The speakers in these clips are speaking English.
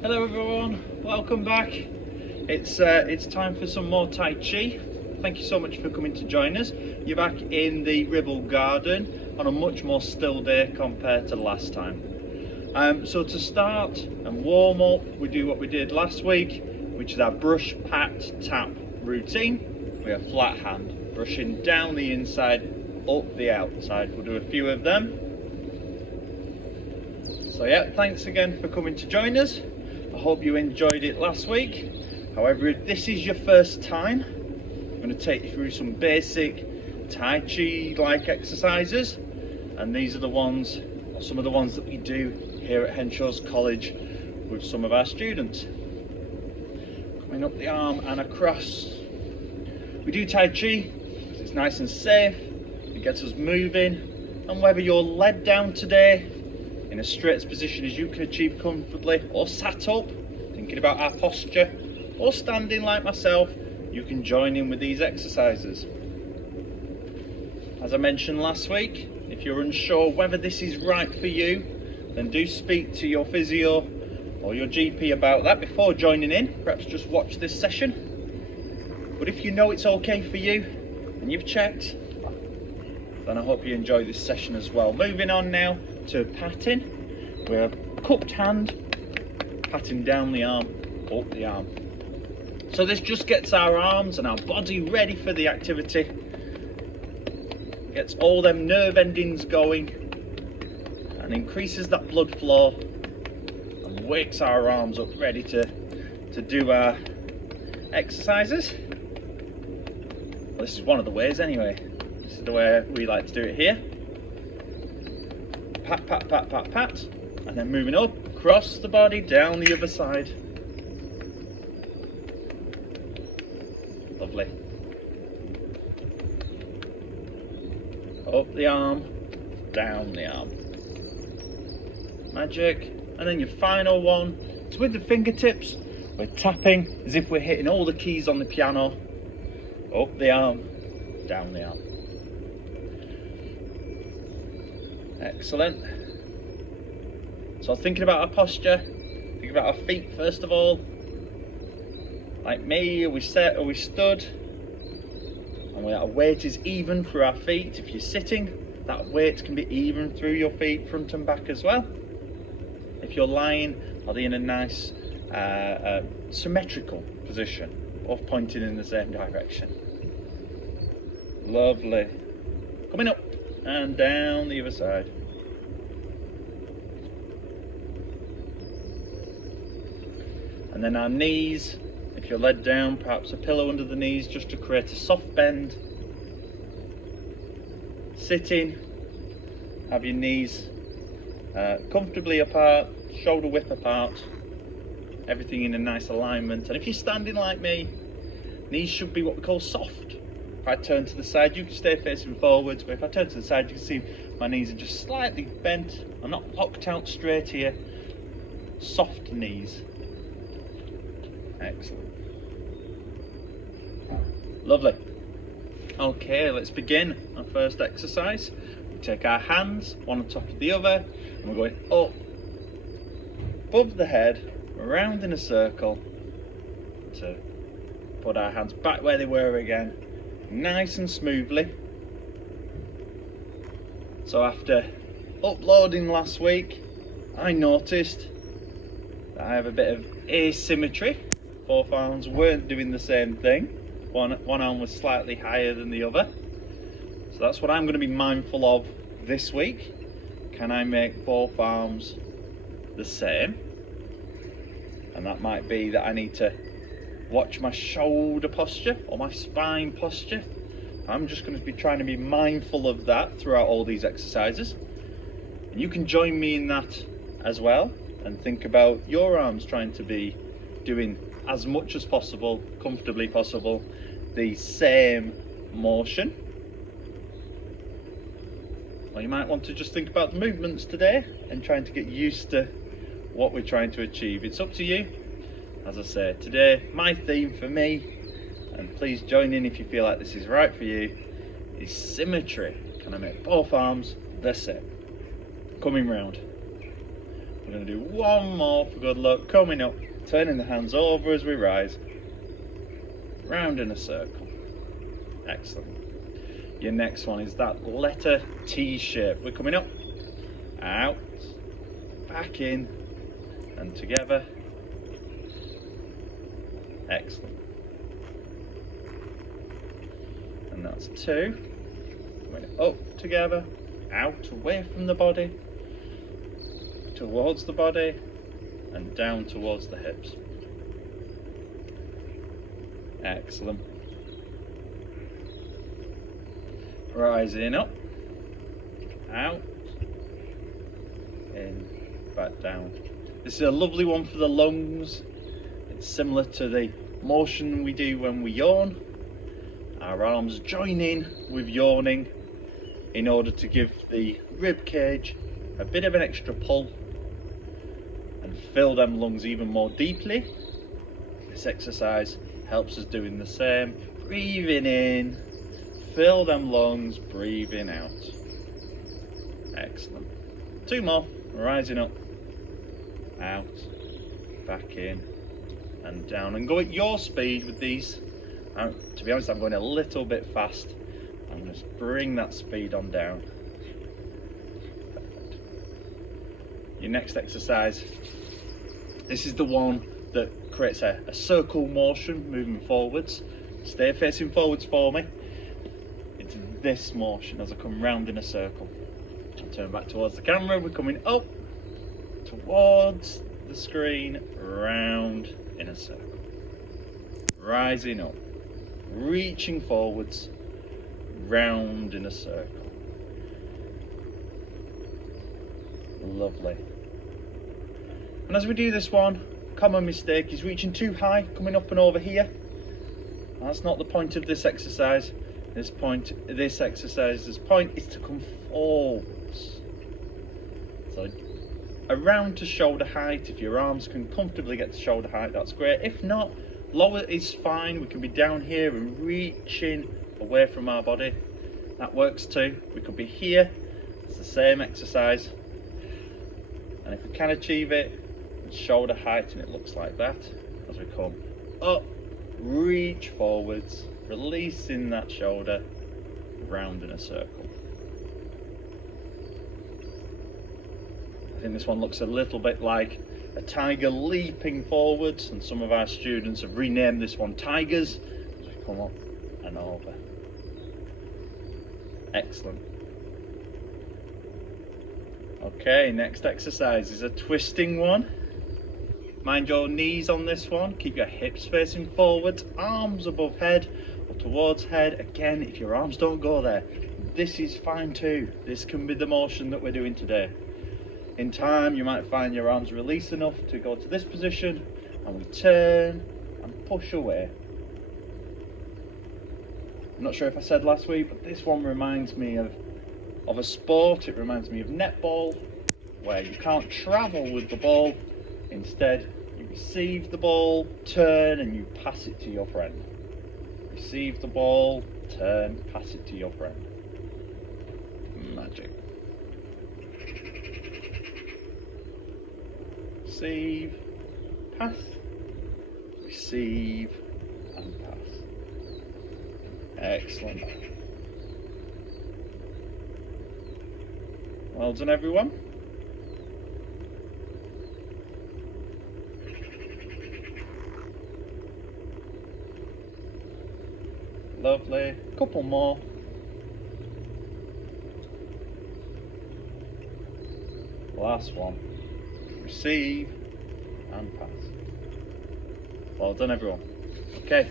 Hello everyone, welcome back. It's time for some more Tai Chi. Thank you so much for coming to join us. You're back in the Ribble Garden on a much more still day compared to last time. So to start and warm up, we do what we did last week, which is our brush, pat, tap routine. We have flat hand, brushing down the inside, up the outside. We'll do a few of them. So yeah, thanks again for coming to join us. I hope you enjoyed it last week. However, if this is your first time, I'm going to take you through some basic Tai Chi like exercises, and these are the ones, or some of the ones that we do here at Henshaws College with some of our students. Coming up the arm and across. We do Tai Chi because it's nice and safe, it gets us moving, and whether you're led down today in a straight position as you can achieve comfortably, or sat up thinking about our posture, or standing like myself, you can join in with these exercises. As I mentioned last week, if you're unsure whether this is right for you, then do speak to your physio or your GP about that before joining in. Perhaps just watch this session. But if you know it's okay for you and you've checked, then I hope you enjoy this session as well. Moving on now to patting. We're a cupped hand, patting down the arm, up the arm. So this just gets our arms and our body ready for the activity. Gets all them nerve endings going and increases that blood flow and wakes our arms up ready to do our exercises. Well, this is one of the ways anyway. This is the way we like to do it here. Pat, pat, pat, pat, pat, and then moving up, across the body, down the other side. Lovely. Up the arm, down the arm. Magic. And then your final one is with the fingertips. We're tapping as if we're hitting all the keys on the piano. Up the arm, down the arm. Excellent. So thinking about our posture, thinking about our feet first of all. Like me, are we set, are we stood? And our weight is even through our feet. If you're sitting, that weight can be even through your feet, front and back as well. If you're lying, are they in a nice symmetrical position, both pointing in the same direction? Lovely. Coming up and down the other side. And then our knees, if you're led down, perhaps a pillow under the knees just to create a soft bend. Sitting, have your knees comfortably apart, shoulder width apart, everything in a nice alignment. And if you're standing like me, knees should be what we call soft. If I turn to the side, you can stay facing forwards, but if I turn to the side, you can see my knees are just slightly bent. I'm not locked out straight here. Soft knees. Excellent. Lovely. Okay, let's begin our first exercise. We take our hands, one on top of the other, and we're going up, above the head, around in a circle, to put our hands back where they were again, nice and smoothly. So after uploading last week, I noticed that I have a bit of asymmetry. Both arms weren't doing the same thing. One arm was slightly higher than the other. So that's what I'm going to be mindful of this week. Can I make both arms the same? And that might be that I need to watch my shoulder posture or my spine posture. I'm just going to be trying to be mindful of that throughout all these exercises. And you can join me in that as well and think about your arms trying to be doing as much as possible, comfortably possible, the same motion. Or you might want to just think about the movements today and trying to get used to what we're trying to achieve. It's up to you. As I say, today my theme for me, and please join in if you feel like this is right for you, is symmetry. Can I make both arms the same? Coming round. We're going to do one more for good luck. Coming up, turning the hands over as we rise, round in a circle. Excellent. Your next one is that letter T shape. We're coming up, out, back in, and together. Excellent. And that's 2. Coming up together, out, away from the body, towards the body, and down towards the hips. Excellent. Rising up, out, in, back down. This is a lovely one for the lungs. It's similar to the motion we do when we yawn. Our arms join in with yawning in order to give the rib cage a bit of an extra pull and fill them lungs even more deeply. This exercise helps us doing the same. Breathing in, fill them lungs, breathing out. Excellent. 2 more. Rising up, out, back in, and down. And go at your speed with these. To be honest, I'm going a little bit fast. I'm going to bring that speed on down. Perfect. Your next exercise, this is the one that creates a circle motion moving forwards. Stay facing forwards for me. It's this motion as I come round in a circle. I'll turn back towards the camera. We're coming up towards the screen, round in a circle. Rising up, reaching forwards, round in a circle. Lovely. And as we do this one, common mistake is reaching too high, coming up and over here. That's not the point of this exercise. This exercise's point is to come forwards. So around to shoulder height. If your arms can comfortably get to shoulder height, that's great. If not, lower is fine. We can be down here and reaching away from our body. That works too. We could be here. It's the same exercise. And if we can achieve it, shoulder height, and it looks like that as we come up, reach forwards, releasing that shoulder, round in a circle. I think this one looks a little bit like a tiger leaping forwards, and some of our students have renamed this one tigers as we come up and over. Excellent. Okay, next exercise is a twisting one. Mind your knees on this one. Keep your hips facing forwards, arms above head or towards head. Again, if your arms don't go there, this is fine too. This can be the motion that we're doing today. In time, you might find your arms release enough to go to this position, and we turn and push away. I'm not sure if I said last week, but this one reminds me of a sport. It reminds me of netball, where you can't travel with the ball. Instead, you receive the ball, turn, and you pass it to your friend. Receive the ball, turn, pass it to your friend. Magic. Receive, pass, receive, and pass. Excellent. Well done, everyone. Lovely. Couple more. Last one. Receive and pass. Well done, everyone. Okay.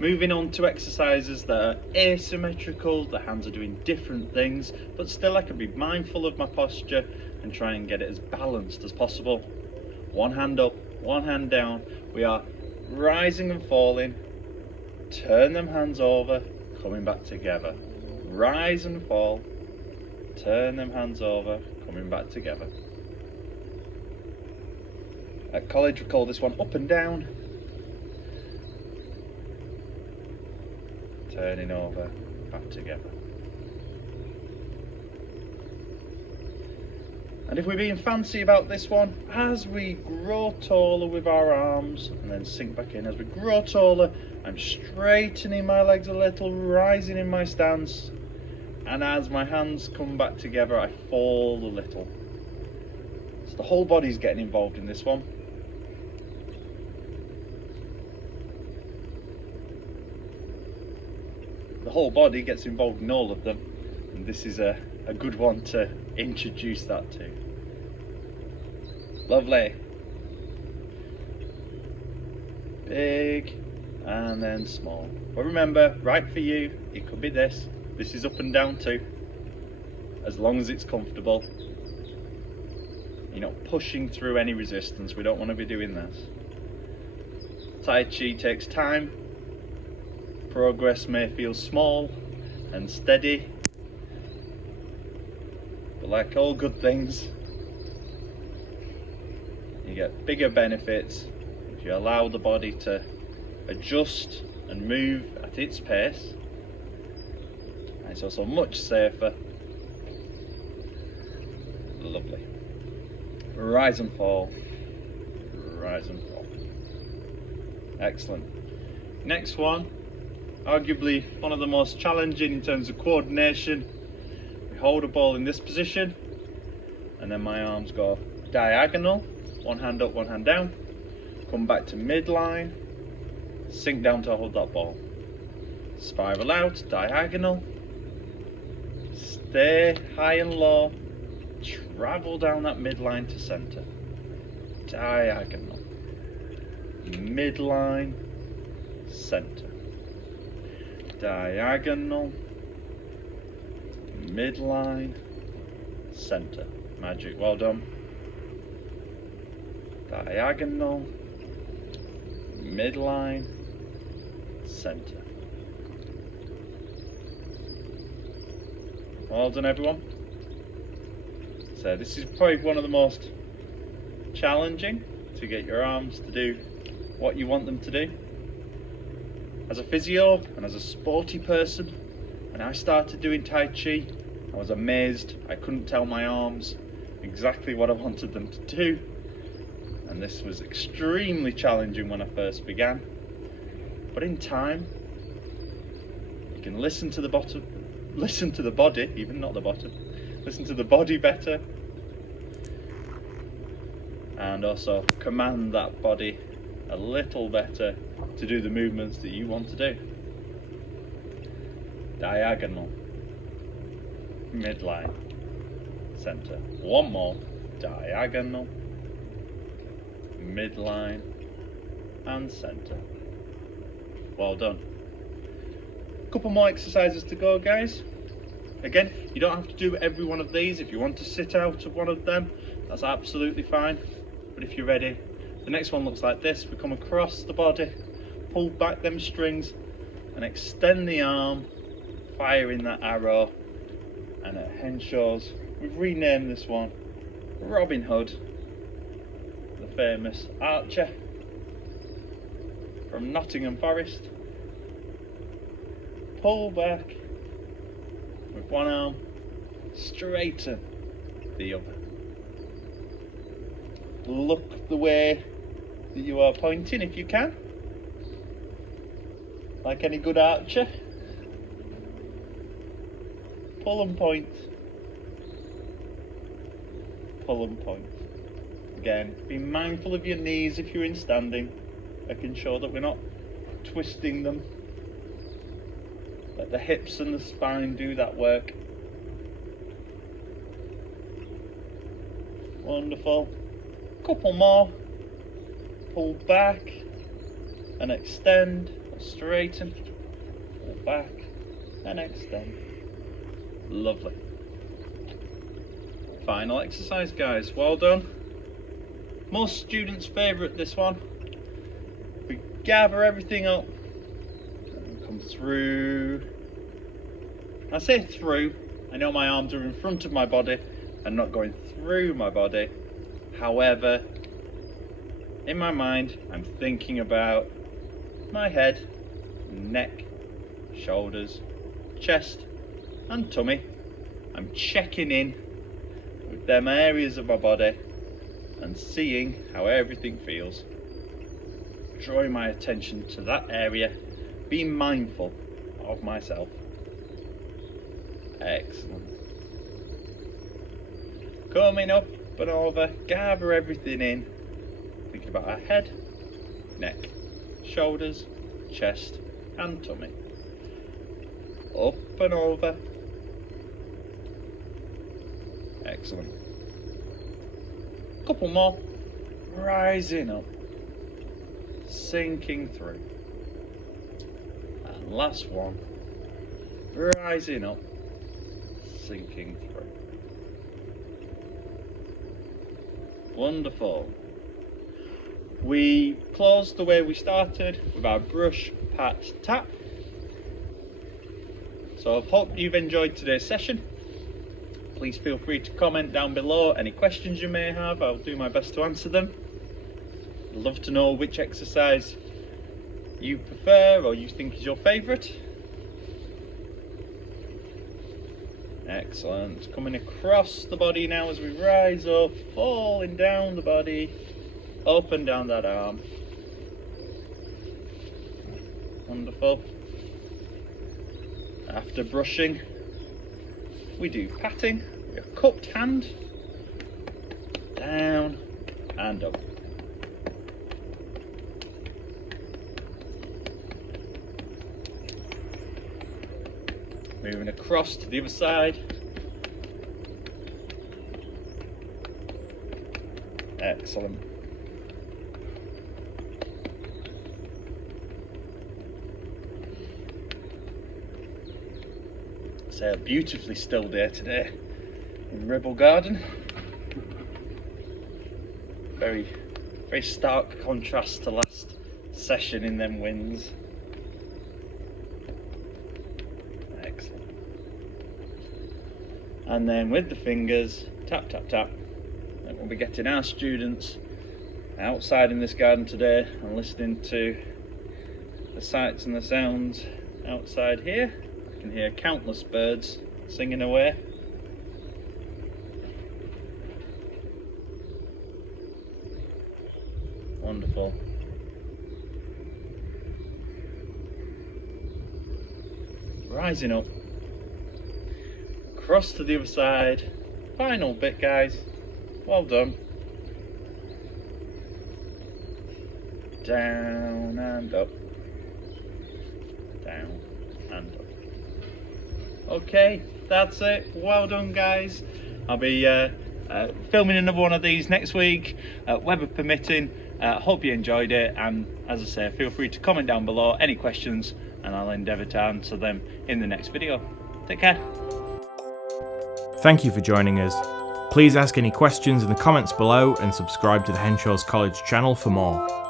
Moving on to exercises that are asymmetrical. The hands are doing different things, but still I can be mindful of my posture and try and get it as balanced as possible. One hand up, one hand down. We are rising and falling. Turn them hands over, coming back together. Rise and fall. Turn them hands over, coming back together. At college we call this one up and down. Turning over, back together. And if we're being fancy about this one, as we grow taller with our arms and then sink back in, as we grow taller, I'm straightening my legs a little, rising in my stance, and as my hands come back together, I fall a little. So the whole body's getting involved in this one. The whole body gets involved in all of them, and this is a good one to introduce that to. Lovely. Big and then small. But remember, right for you, it could be this. This is up and down too, as long as it's comfortable. You're not pushing through any resistance. We don't want to be doing this. Tai Chi takes time. Progress may feel small and steady, but like all good things, you get bigger benefits if you allow the body to adjust and move at its pace. And it's also much safer. Lovely. Rise and fall. Rise and fall. Excellent. Next one, arguably one of the most challenging in terms of coordination. We hold a ball in this position, and then my arms go diagonal, one hand up, one hand down, come back to midline, sink down to hold that ball, spiral out, diagonal, stay high and low, travel down that midline to center, diagonal, midline, center, diagonal, midline, center. Magic, well done. Diagonal, midline, center. Well done, everyone. So this is probably one of the most challenging to get your arms to do what you want them to do. As a physio and as a sporty person, when I started doing Tai Chi, I was amazed. I couldn't tell my arms exactly what I wanted them to do, and this was extremely challenging when I first began. But in time, you can listen to the body, even not the bottom, listen to the body better, and also command that body a little better to do the movements that you want to do. Diagonal, midline, center. One more. Diagonal, midline, and center. Well done. Couple more exercises to go, guys. Again, you don't have to do every one of these. If you want to sit out of one of them, that's absolutely fine. But if you're ready, the next one looks like this. We come across the body, pull back them strings, and extend the arm, firing that arrow. And at Henshaws, we've renamed this one Robin Hood, the famous archer from Nottingham Forest. Pull back with one arm, straighten the other. Look the way that you are pointing if you can, like any good archer. Pull and point. Pull and point. Again, be mindful of your knees if you're in standing, making sure that we're not twisting them. Let the hips and the spine do that work. Wonderful. Couple more. Pull back and extend, or straighten. Pull back and extend. Lovely. Final exercise, guys. Well done. Most students' favourite, this one. We gather everything up and come through. I say through. I know my arms are in front of my body and not going through my body. However, in my mind, I'm thinking about my head, neck, shoulders, chest and tummy. I'm checking in with them areas of my body and seeing how everything feels. Drawing my attention to that area, being mindful of myself. Excellent. Coming up and over, gather everything in, thinking about our head, neck, shoulders, chest and tummy. Up and over. Excellent. Couple more. Rising up, sinking through. And last one. Rising up, sinking through. Wonderful. We closed the way we started with our brush, pat, tap. So I hope you've enjoyed today's session. Please feel free to comment down below any questions you may have. I'll do my best to answer them. I'd love to know which exercise you prefer or you think is your favourite. Excellent. Coming across the body now as we rise up, falling down the body, up and down that arm. Wonderful. After brushing, we do patting with a cupped hand, down and up. Moving across to the other side. Excellent. It's a beautifully still day today in Ribble Garden. Very stark contrast to last session in them winds. Excellent. And then with the fingers, tap, tap, tap. And we'll be getting our students outside in this garden today and listening to the sights and the sounds outside here. I can hear countless birds singing away. Wonderful. Rising up. Across to the other side. Final bit, guys. Well done. Down and up. Down and up. Okay, that's it. Well done, guys. I'll be filming another one of these next week, weather permitting. Hope you enjoyed it, and as I say, feel free to comment down below any questions and I'll endeavour to answer them in the next video. Take care. Thank you for joining us. Please ask any questions in the comments below and subscribe to the Henshaws College channel for more.